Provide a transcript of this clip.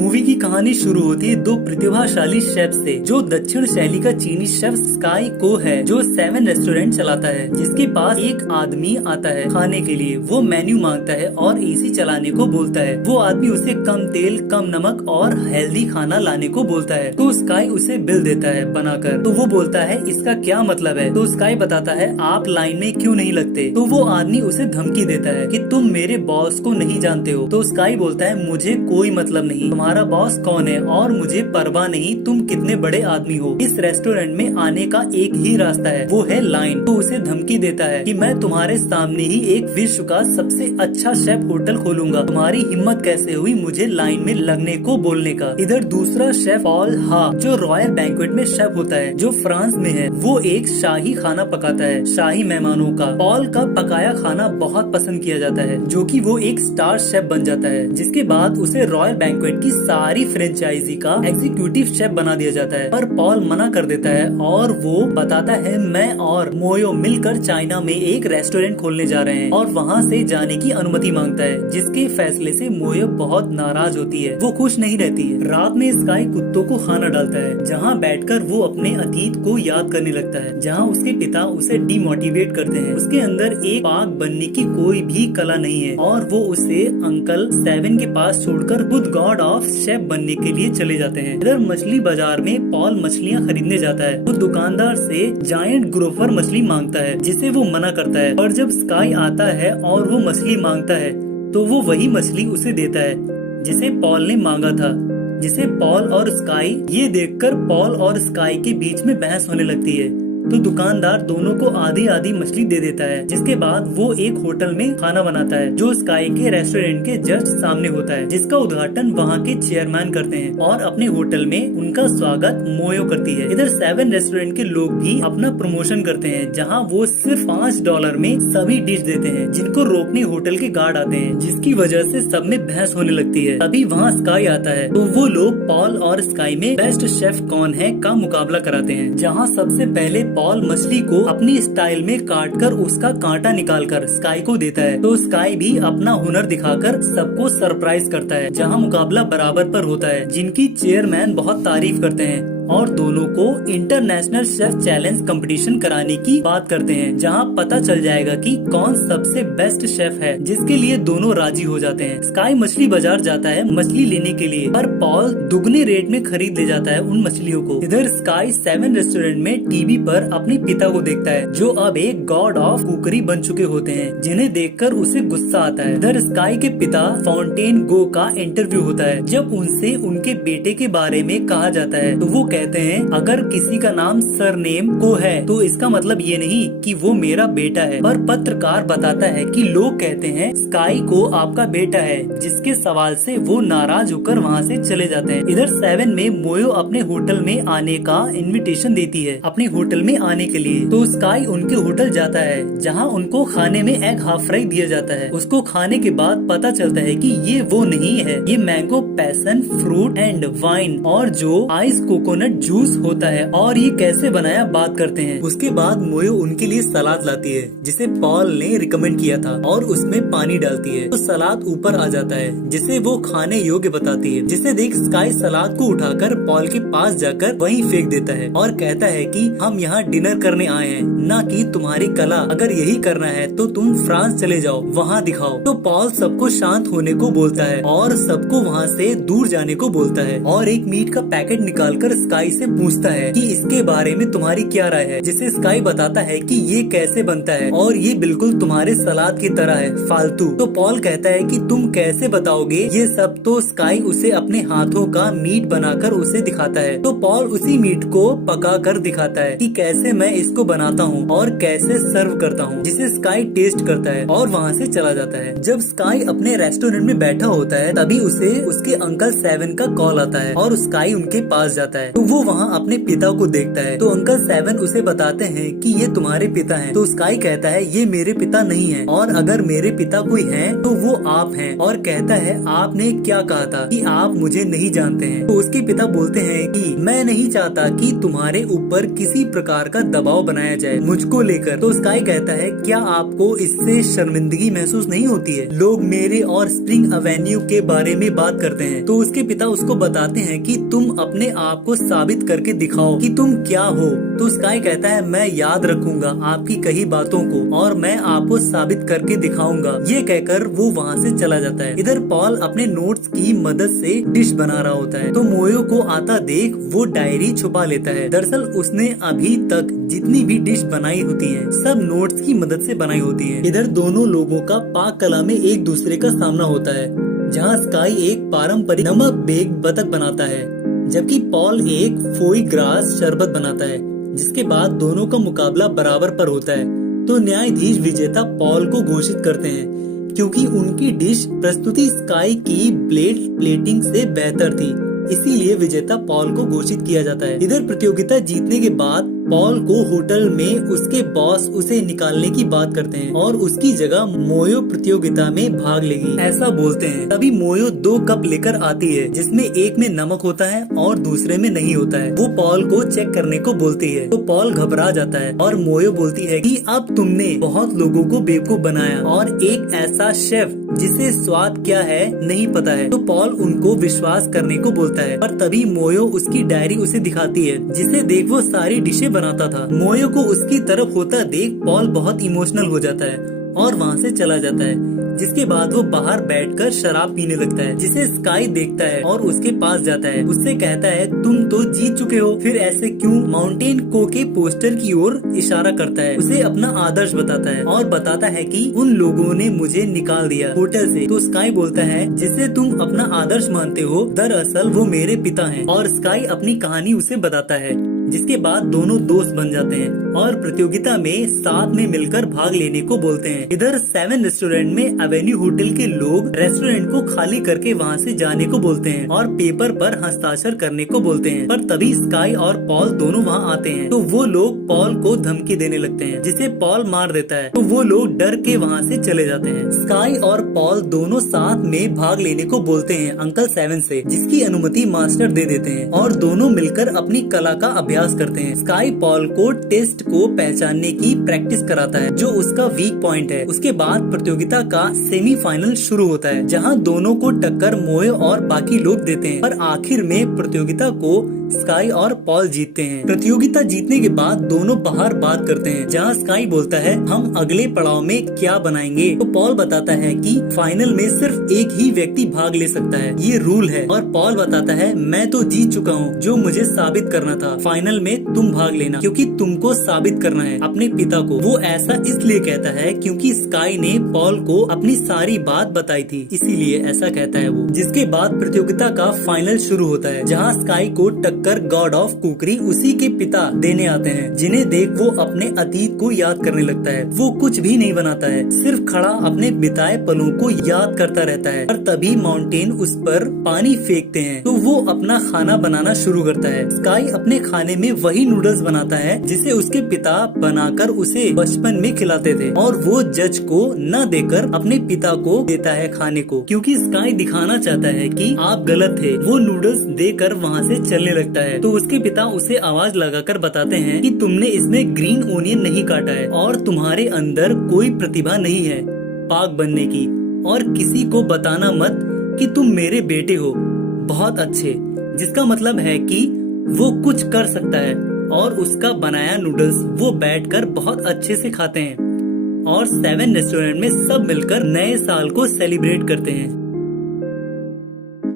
Movie की कहानी शुरू होती है दो प्रतिभाशाली शेफ से, जो दक्षिण शैली का चीनी शेफ स्काई को है, जो 7 रेस्टोरेंट चलाता है, जिसके पास एक आदमी आता है खाने के लिए। वो मेन्यू मांगता है और एसी चलाने को बोलता है। वो आदमी उसे कम तेल, कम नमक और हेल्दी खाना लाने को बोलता है। तो स्काई उसे बिल देता है बनाकर। तो वो बोलता है इसका क्या मतलब है। तो स्काई बताता है आप लाइन में क्यों नहीं लगते। तो वो आदमी उसे धमकी देता है कि तुम मेरे बॉस को नहीं जानते हो। तो स्काई बोलता है मुझे कोई मतलब नहीं, तुम्हारा बॉस कौन है और मुझे परवाह नहीं तुम कितने बड़े आदमी हो। इस रेस्टोरेंट में आने का एक ही रास्ता है, वो है लाइन। तो उसे धमकी देता है कि मैं तुम्हारे सामने ही एक विश्व का सबसे अच्छा शेफ होटल खोलूंगा। तुम्हारी हिम्मत कैसे हुई मुझे लाइन में लगने को बोलने का। इधर दूसरा शेफ पॉल हा, जो रॉयल बैंक्वेट में शेफ होता है, जो फ्रांस में है, वो एक शाही खाना पकाता है शाही मेहमानों का। पॉल का पकाया खाना बहुत पसंद किया जाता है, जो कि वो एक स्टार शेफ बन जाता है। जिसके बाद उसे रॉयल बैंक्वेट की सारी फ्रेंचाइजी का एग्जीक्यूटिव शेफ बना दिया जाता है। पर पॉल मना कर देता है और वो बताता है मैं और मोयो मिलकर चाइना में एक रेस्टोरेंट खोलने जा रहे हैं और वहाँ से जाने की अनुमति मांगता है। जिसके फैसले से मोयो बहुत नाराज होती है, वो खुश नहीं रहती है। रात में स्काई कुत्तों को खाना डालता है, जहाँ बैठकर वो अपने अतीत को याद करने लगता है, जहाँ उसके पिता उसे डिमोटिवेट करते हैं। उसके अंदर एक पाक बनने की कोई भी कला नहीं है और वो उसे अंकल 7 के पास छोड़कर खुद गॉड ऑफ शेफ बनने के लिए चले जाते हैं। इधर मछली बाजार में पॉल मछलियाँ खरीदने जाता है। वो दुकानदार से जायंट ग्रोफर मछली मांगता है, जिसे वो मना करता है। और जब स्काई आता है और वो मछली मांगता है तो वो वही मछली उसे देता है जिसे पॉल ने मांगा था। जिसे पॉल और स्काई, ये देखकर पॉल और स्काई के बीच में बहस होने लगती है। तो दुकानदार दोनों को आधी आधी मछली दे देता है। जिसके बाद वो एक होटल में खाना बनाता है, जो स्काई के रेस्टोरेंट के जस्ट सामने होता है, जिसका उद्घाटन वहाँ के चेयरमैन करते हैं और अपने होटल में उनका स्वागत मोयो करती है। इधर 7 रेस्टोरेंट के लोग भी अपना प्रमोशन करते हैं, जहाँ वो सिर्फ $5 में सभी डिश देते हैं, जिनको रोकने होटल के गार्ड आते हैं, जिसकी वजह से सब में बहस होने लगती है। तभी वहाँ स्काई आता है। तो वो लोग पॉल और स्काई में बेस्ट शेफ कौन है का मुकाबला कराते हैं, जहाँ सबसे पहले पॉल मछली को अपनी स्टाइल में काटकर उसका कांटा निकालकर स्काई को देता है। तो स्काई भी अपना हुनर दिखाकर सबको सरप्राइज करता है, जहां मुकाबला बराबर पर होता है, जिनकी चेयरमैन बहुत तारीफ करते हैं और दोनों को इंटरनेशनल शेफ चैलेंज कंपटीशन कराने की बात करते हैं, जहां पता चल जाएगा कि कौन सबसे बेस्ट शेफ है, जिसके लिए दोनों राजी हो जाते हैं। स्काई मछली बाजार जाता है मछली लेने के लिए, पर पॉल दुगने रेट में खरीद ले जाता है उन मछलियों को। इधर स्काई 7 रेस्टोरेंट में टीवी पर अपने पिता को देखता है, जो अब एक गॉड ऑफ कुकरी बन चुके होते हैं, जिन्हें देखकर उसे गुस्सा आता है। इधर स्काई के पिता फाउंटेन गो का इंटरव्यू होता है। जब उनसे उनके बेटे के बारे में कहा जाता है तो वो कहते हैं अगर किसी का नाम सरनेम को है तो इसका मतलब ये नहीं कि वो मेरा बेटा है। पर पत्रकार बताता है कि लोग कहते हैं स्काई को आपका बेटा है, जिसके सवाल से वो नाराज होकर वहाँ से चले जाते हैं। इधर 7 में मोयो अपने होटल में आने का इनविटेशन देती है, अपने होटल में आने के लिए। तो स्काई उनके होटल जाता है, जहाँ उनको खाने में एग हाफ फ्राई दिया जाता है। उसको खाने के बाद पता चलता है कि ये वो नहीं है, ये mango passion fruit and wine और जो आइस कोकोनट जूस होता है। और ये कैसे बनाया बात करते हैं। उसके बाद मोयो उनके लिए सलाद लाती है, जिसे पॉल ने रिकमेंड किया था, और उसमें पानी डालती है तो सलाद ऊपर आ जाता है, जिसे वो खाने योग्य बताती है। जिसे देख स्काई सलाद को उठाकर पॉल के पास जाकर वहीं फेंक देता है और कहता है कि हम यहाँ डिनर करने आए हैं, न कि तुम्हारी कला। अगर यही करना है तो तुम फ्रांस चले जाओ, वहाँ दिखाओ। तो पॉल सबको शांत होने को बोलता है और सबको वहाँ से दूर जाने को बोलता है, और एक मीट का पैकेट निकालकर स्काई से पूछता है कि इसके बारे में तुम्हारी क्या राय है। जिसे स्काई बताता है कि ये कैसे बनता है और ये बिल्कुल तुम्हारे सलाद की तरह है, फालतू। तो पॉल कहता है कि तुम कैसे बताओगे ये सब। तो स्काई उसे अपने हाथों का मीट बनाकर उसे दिखाता है। तो पॉल उसी मीट को पका कर दिखाता है कि कैसे मैं इसको बनाता हूँ और कैसे सर्व करता हूँ, जिसे स्काई टेस्ट करता है और वहाँ से चला जाता है। जब स्काई अपने रेस्टोरेंट में बैठा होता है तभी उसे उसके अंकल 7 का कॉल आता है और स्काई उनके पास जाता है। तो वो वहाँ अपने पिता को देखता है। तो अंकल 7 उसे बताते हैं कि ये तुम्हारे पिता हैं। तो स्काई कहता है ये मेरे पिता नहीं है, और अगर मेरे पिता कोई है तो वो आप हैं। और कहता है आपने क्या कहा था कि आप मुझे नहीं जानते हैं। तो उसके पिता बोलते हैं कि मैं नहीं चाहता कि तुम्हारे ऊपर किसी प्रकार का दबाव बनाया जाए, मुझको लेकर। तो स्काई कहता है क्या आपको इससे शर्मिंदगी महसूस नहीं होती है? लोग मेरे और स्प्रिंग एवेन्यू के बारे में बात करते हैं। तो उसके पिता उसको बताते हैं कि तुम अपने आप को साबित करके दिखाओ कि तुम क्या हो। तो स्काई कहता है मैं याद रखूंगा आपकी कही बातों को और मैं आपको साबित करके दिखाऊंगा। ये कहकर वो वहाँ से चला जाता है। इधर पॉल अपने नोट्स की मदद से डिश बना रहा होता है। तो मोयो को आता देख वो डायरी छुपा लेता है। दरअसल उसने अभी तक जितनी भी डिश बनाई होती है सब नोट्स की मदद से बनाई होती है। इधर दोनों लोगों का पाक कला में एक दूसरे का सामना होता है, जहाँ स्काई एक पारंपरिक नमक बेग बतख बनाता है जबकि पॉल एक फोई ग्रास शरबत बनाता है, जिसके बाद दोनों का मुकाबला बराबर पर होता है। तो न्यायाधीश विजेता पॉल को घोषित करते हैं क्योंकि उनकी डिश प्रस्तुति स्काई की ब्लेड प्लेटिंग से बेहतर थी, इसीलिए विजेता पॉल को घोषित किया जाता है। इधर प्रतियोगिता जीतने के बाद पॉल को होटल में उसके बॉस उसे निकालने की बात करते हैं और उसकी जगह मोयो प्रतियोगिता में भाग लेगी ऐसा बोलते हैं। तभी मोयो 2 कप लेकर आती है जिसमें एक में नमक होता है और दूसरे में नहीं होता है। वो पॉल को चेक करने को बोलती है तो पॉल घबरा जाता है और मोयो बोलती है कि अब तुमने बहुत लोगों को बेवकूफ बनाया और एक ऐसा शेफ जिसे स्वाद क्या है नहीं पता है। तो पॉल उनको विश्वास करने को बोलता है, पर तभी मोयो उसकी डायरी उसे दिखाती है जिसे देख वो सारी डिशें बनाता था। मोयो को उसकी तरफ होता देख पॉल बहुत इमोशनल हो जाता है और वहाँ से चला जाता है, जिसके बाद वो बाहर बैठकर शराब पीने लगता है, जिसे स्काई देखता है और उसके पास जाता है। उससे कहता है तुम तो जीत चुके हो, फिर ऐसे क्यों? माउंटेन को के पोस्टर की ओर इशारा करता है, उसे अपना आदर्श बताता है और बताता है कि उन लोगों ने मुझे निकाल दिया होटल से। तो स्काई बोलता है जिसे तुम अपना आदर्श मानते हो दरअसल वो मेरे पिता हैं, और स्काई अपनी कहानी उसे बताता है, जिसके बाद दोनों दोस्त बन जाते हैं और प्रतियोगिता में साथ में मिलकर भाग लेने को बोलते हैं। इधर 7 रेस्टोरेंट में एवेन्यू होटल के लोग रेस्टोरेंट को खाली करके वहाँ से जाने को बोलते हैं और पेपर पर हस्ताक्षर करने को बोलते हैं, पर तभी स्काई और पॉल दोनों वहाँ आते हैं। तो वो लोग पॉल को धमकी देने लगते हैं जिसे पॉल मार देता है। तो वो लोग डर के वहाँ से चले जाते हैं। स्काई और पॉल दोनों साथ में भाग लेने को बोलते हैं अंकल 7 से, जिसकी अनुमति मास्टर दे देते हैं और दोनों मिलकर अपनी कला का अभ्यास करते हैं। स्काई पॉल को टेस्ट को पहचानने की प्रैक्टिस कराता है जो उसका वीक पॉइंट है। उसके बाद प्रतियोगिता का सेमीफाइनल शुरू होता है जहां दोनों को टक्कर मोयो और बाकी लोग देते हैं, पर आखिर में प्रतियोगिता को स्काई और पॉल जीतते हैं। प्रतियोगिता जीतने के बाद दोनों बाहर बात करते हैं जहां स्काई बोलता है हम अगले पड़ाव में क्या बनाएंगे। तो पॉल बताता है कि फाइनल में सिर्फ एक ही व्यक्ति भाग ले सकता है, ये रूल है। और पॉल बताता है मैं तो जीत चुका हूँ, जो मुझे साबित करना था। फाइनल में तुम भाग लेना क्योंकि तुमको साबित करना है अपने पिता को। वो ऐसा इसलिए कहता है क्योंकि स्काई ने पॉल को अपनी सारी बात बताई थी, इसीलिए ऐसा कहता है वो। जिसके बाद प्रतियोगिता का फाइनल शुरू होता है जहाँ स्काई को टक्कर गॉड ऑफ कुकरी उसी के पिता देने आते हैं, जिन्हें देख वो अपने अतीत को याद करने लगता है। वो कुछ भी नहीं बनाता है, सिर्फ खड़ा अपने बिताए पलों को याद करता रहता है। पर तभी माउंटेन उस पर पानी फेंकते हैं तो वो अपना खाना बनाना शुरू करता है। स्काई अपने खाने में वही नूडल्स बनाता है जिसे उसके पिता बनाकर उसे बचपन में खिलाते थे, और वो जज को न देकर अपने पिता को देता है खाने को, क्योंकि स्काई दिखाना चाहता है कि आप गलत थे। वो नूडल्स देकर वहाँ से चलने लगता है तो उसके पिता उसे आवाज लगाकर बताते हैं कि तुमने इसमें ग्रीन ओनियन नहीं काटा है और तुम्हारे अंदर कोई प्रतिभा नहीं है पाक बनने की, और किसी को बताना मत कि तुम मेरे बेटे हो बहुत अच्छे, जिसका मतलब है कि वो कुछ कर सकता है और उसका बनाया नूडल्स वो बैठकर बहुत अच्छे से खाते हैं। और 7 रेस्टोरेंट में सब मिलकर नए साल को सेलिब्रेट करते हैं।